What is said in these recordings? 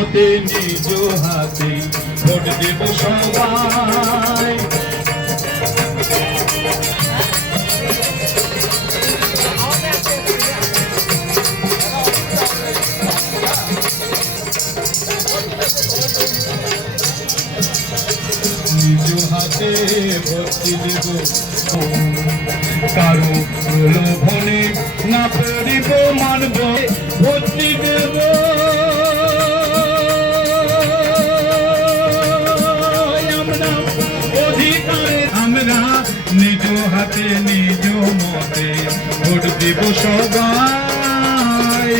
মতে নিজ হাতে ভোট দেব সবাই। নিজ হাতে ভর্তি দেব, কারো প্রলোভনে না পড়িব মানব ভর্তি দেব। আমরা অধিকারে আমরা নিজ হাতে নিজ মতে ভোট দেব সবাই।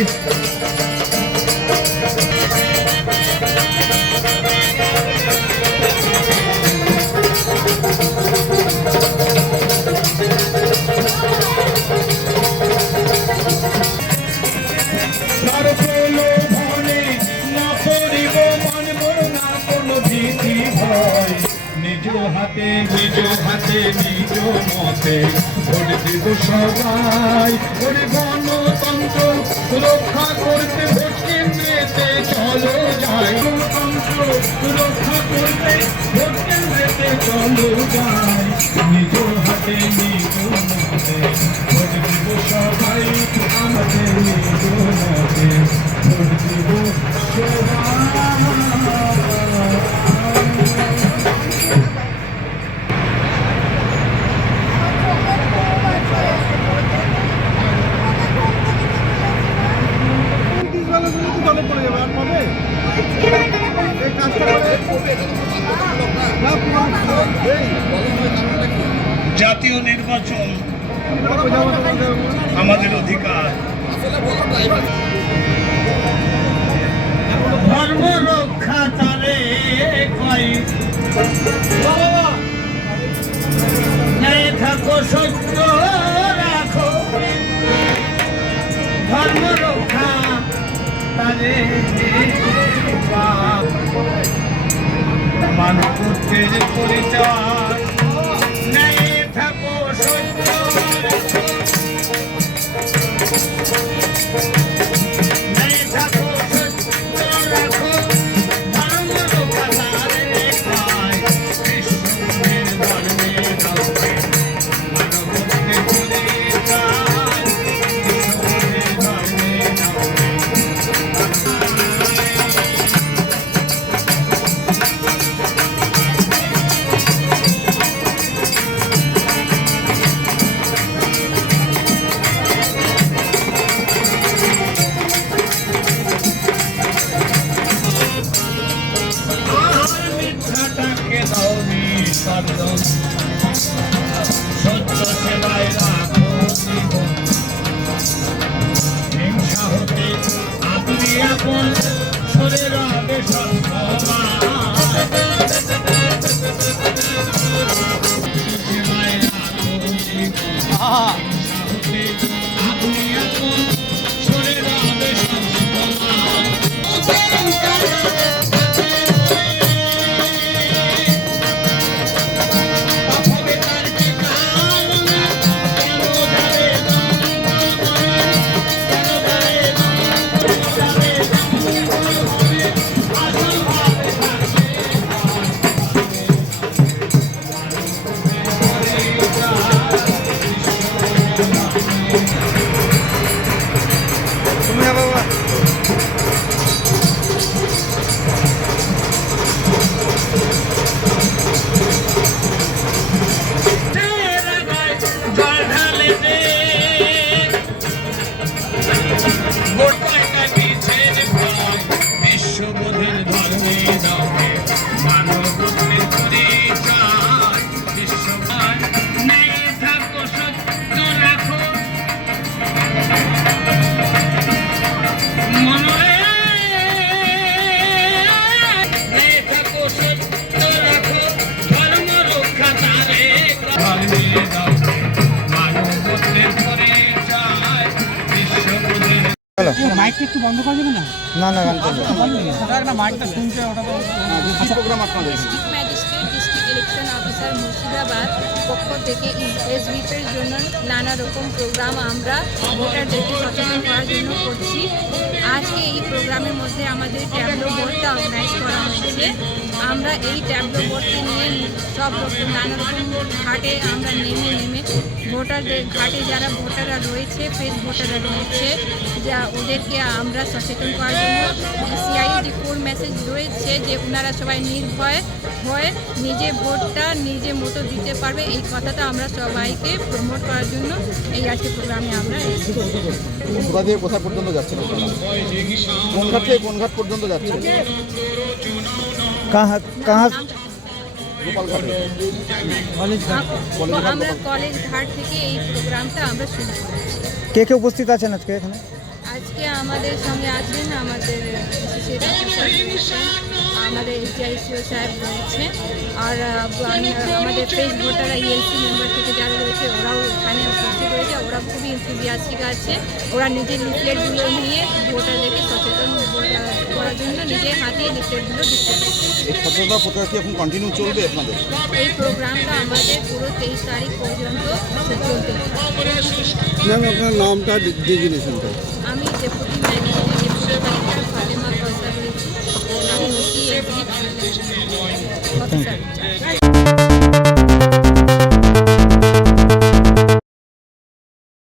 নিজ হাতে নিজ মতে ভোট দেব সবাই। ওরে গণতন্ত্র রক্ষা করতে ভোট কেন্দ্রেতে চলো যাই। গণতন্ত্র রক্ষা করতে ভোট কেন্দ্রেতে চলো যাই। নিজ হাতে নিজ মতে ভোট দেব সবাই। আমাদের নিজ মতে ভোট দেব সবাই। জাতীয় নির্বাচন আমাদের অধিকার। ধর্ম রক্ষা তারে নাই থাকো সত্য রাখো। ধর্ম রক্ষা তারে মানবত্বের পরিচয়। নাই থাকো সত্য রাখো। নাই থাকো সত্য রাখো। ধর্ম রক্ষা তারে পায়। বিশ্বমের ধর্মে রক্ষে মানবত্বের পরিচয়। বিশ্বমের ধর্মে রক্ষে সত্য সেবায় রাখো জীবন। হিংসা হতে আপনি আপন সরে রবে সবসময়। সেবায় রাখো জীবন। হিংসা হতে আপনি আপন সরে রবে সবসময়। বিশ্ববোধের ধর্মে রবে মানবত্বের পরিচয়। বিশ্ববাদ নাই থাকো সত্য রাখো। মনে নাই থাকো সত্য রাখো। ধর্ম রক্ষা তারে ধর্মে রবে মানবত্বের পরিচয়। বিশ্ববোধের মাইকটা একটু বন্ধ করে দেবে না? না না গান মাইকটা শুনতে ওটা তো প্রোগ্রাম আপনাদের। ইলেকশন অফিসার মুর্শিদাবাদ পক্ষ থেকে এসভিপের জন্য নানা রকম প্রোগ্রাম আমরা ভোটারদেরকে সচেতন করার জন্য করছি। আজকে এই প্রোগ্রামের মধ্যে আমাদের ট্যাবলো বোর্ডটা অর্গানাইজ করা হয়েছে। আমরা এই ট্যাবলো বোর্ডকে নিয়ে সব রকম নানা রকম ঘাটে আমরা নেমে ভোটারদের ঘাটে যারা ভোটাররা রয়েছে, ফেস ভোটাররা রয়েছে, যা ওদেরকে আমরা সচেতন করার জন্য সিআইডি কোর মেসেজ রয়েছে যে ওনারা সবাই নির্ভয়ে হয়ে নিজে ভোটটা নিজে মতো দিতে পারবে, এই কথাটা আমরা সবাইকে প্রমোট করার জন্য এই আজকে প্রোগ্রামে আমরা এসেছি। কোথা থেকে কোথা পর্যন্ত যাচ্ছেন আপনারা? কোন ঘাট থেকে কোন ঘাট পর্যন্ত যাচ্ছেন? গোপালঘাটে। আমরা কলেজ ঘাট থেকে এই প্রোগ্রামটা আমরা শুরু করেছি। কে কে উপস্থিত আছেন আজকে এখানে? আজকে আমাদের সঙ্গে আছেন আমাদের অ্যাসোসিয়েট অফিসার রয়েছেন, আমাদের এসডিআইসিও সাহেব রয়েছে, আর আমাদের ফেস ভোটাররা ইএলসি মেম্বার থেকে যারা রয়েছে ওরাও এখানে উপস্থিত রয়েছে। ওরা খুবই এনথুজিয়াস্টিক আছে। ওরা নিজের লিফলেটগুলো নিয়ে ভোটারদেরকে সচেতন করার জন্য নিজের হাতে লিফলেটগুলো দিচ্ছে। এই সচেতনতা প্রচার কি এখন কন্টিনিউ চলবে আপনাদের? এই প্রোগ্রামটা আমাদের পুরো 23 তারিখ পর্যন্ত চলতে থাকবে। ম্যাম আপনার নামটা ডেজিগনেশনটা? আমি deputy magistrate deputy collector Fatema Kausar রয়েছি। আমি ওসি এসডি